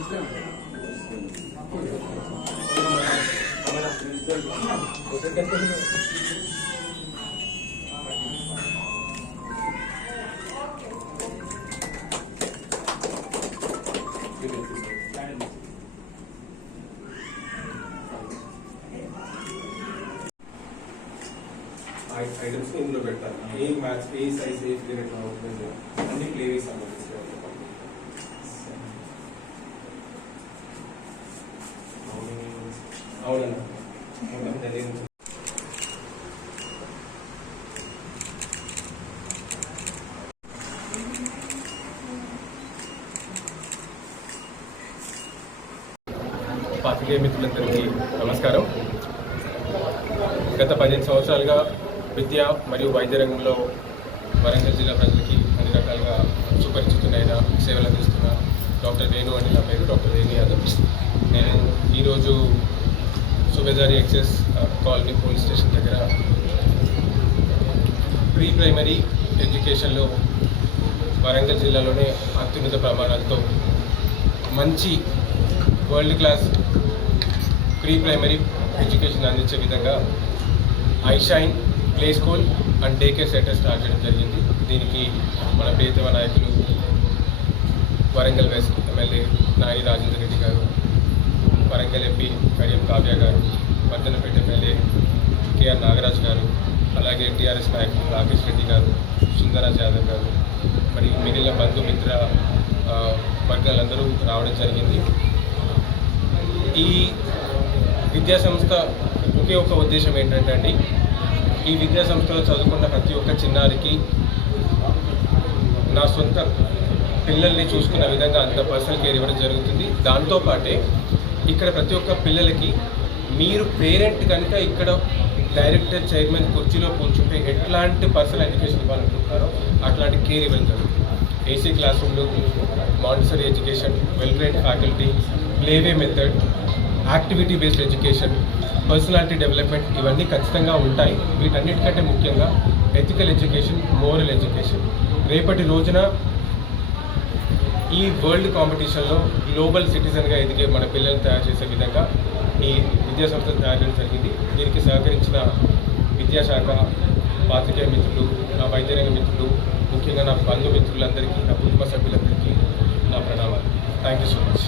Items ఇందులో పెడతాను. ఏ match, ఏ size, ఏ figure ఎట్లా అవుతుంది అన్ని ప్లేవీస్ సంబంధించి అవునన్నా. పాత్రికేయ మిత్రులందరికీ నమస్కారం. గత 15 సంవత్సరాలుగా విద్య మరియు వైద్య రంగంలో వరంగల్ జిల్లా ప్రజలకి అన్ని రకాలుగా సుపరిచితులైన సేవలు అందిస్తున్న డాక్టర్ వేణు అని నా పేరు, డాక్టర్ వేణు యాదవ్. నేను ఈరోజు Subedari excise colony police station దగ్గర ప్రీ ప్రైమరీ ఎడ్యుకేషన్లో వరంగల్ జిల్లాలోనే అత్యున్నత ప్రమాణాలతో మంచి world class pre primary education అందించే విధంగా iShine play school and day care centre start చేయడం జరిగింది. దీనికి మన ప్రియతమ నాయకులు వరంగల్ వెస్ట్ ఎమ్మెల్యే నాని రాజేందర్ రెడ్డి గారు, వరంగల్ ఎంపీ కడియం కావ్య గారు, వర్ధనపేట ఎమ్మెల్యే కేఆర్ నాగరాజ్ గారు, అలాగే టీఆర్ఎస్ నాయకులు రాకేష్ రెడ్డి గారు, సుందరాజ్ యాదవ్ గారు, మరి మిగిలిన బంధుమిత్ర వర్గాలందరూ రావడం జరిగింది. ఈ విద్యాసంస్థ ఒకే ఒక ఉద్దేశం ఏంటంటే అండి, ఈ విద్యాసంస్థలో చదువుకున్న ప్రతి ఒక్క చిన్నారికి నా సొంత పిల్లల్ని చూసుకున్న విధంగా అంత పర్సనల్ కేర్ ఇవ్వడం జరుగుతుంది. దాంతోపాటే ఇక్కడ ప్రతి ఒక్క పిల్లలకి మీరు పేరెంట్ కనుక ఇక్కడ డైరెక్టర్ చైర్మన్ కుర్చీలో కూర్చుంటే ఎట్లాంటి పర్సనల్ ఎడ్యుకేషన్ ఇవ్వాలనుకుంటున్నారో అట్లాంటి కేర్ ఇవ్వడం జరుగుతుంది. ఏసీ క్లాస్ రూమ్లు, Montessori education, well trained faculty, playway method, activity based education, personality development ఇవన్నీ ఖచ్చితంగా ఉంటాయి. వీటన్నిటికంటే ముఖ్యంగా ఎథికల్ ఎడ్యుకేషన్, మోరల్ ఎడ్యుకేషన్. రేపటి రోజున ఈ వరల్డ్ కాంపిటీషన్లో గ్లోబల్ సిటిజన్గా ఎదిగే మన పిల్లల్ని తయారు చేసే విధంగా ఈ విద్యాసంస్థ తయారు చేయడం జరిగింది. దీనికి సహకరించిన విద్యాశాఖ, పాత్రికేయ మిత్రులు, నా వైద్యరంగ మిత్రులు, ముఖ్యంగా నా బంధుమిత్రులందరికీ, నా కుటుంబ సభ్యులందరికీ నా ప్రణామాలు. Thank you so much.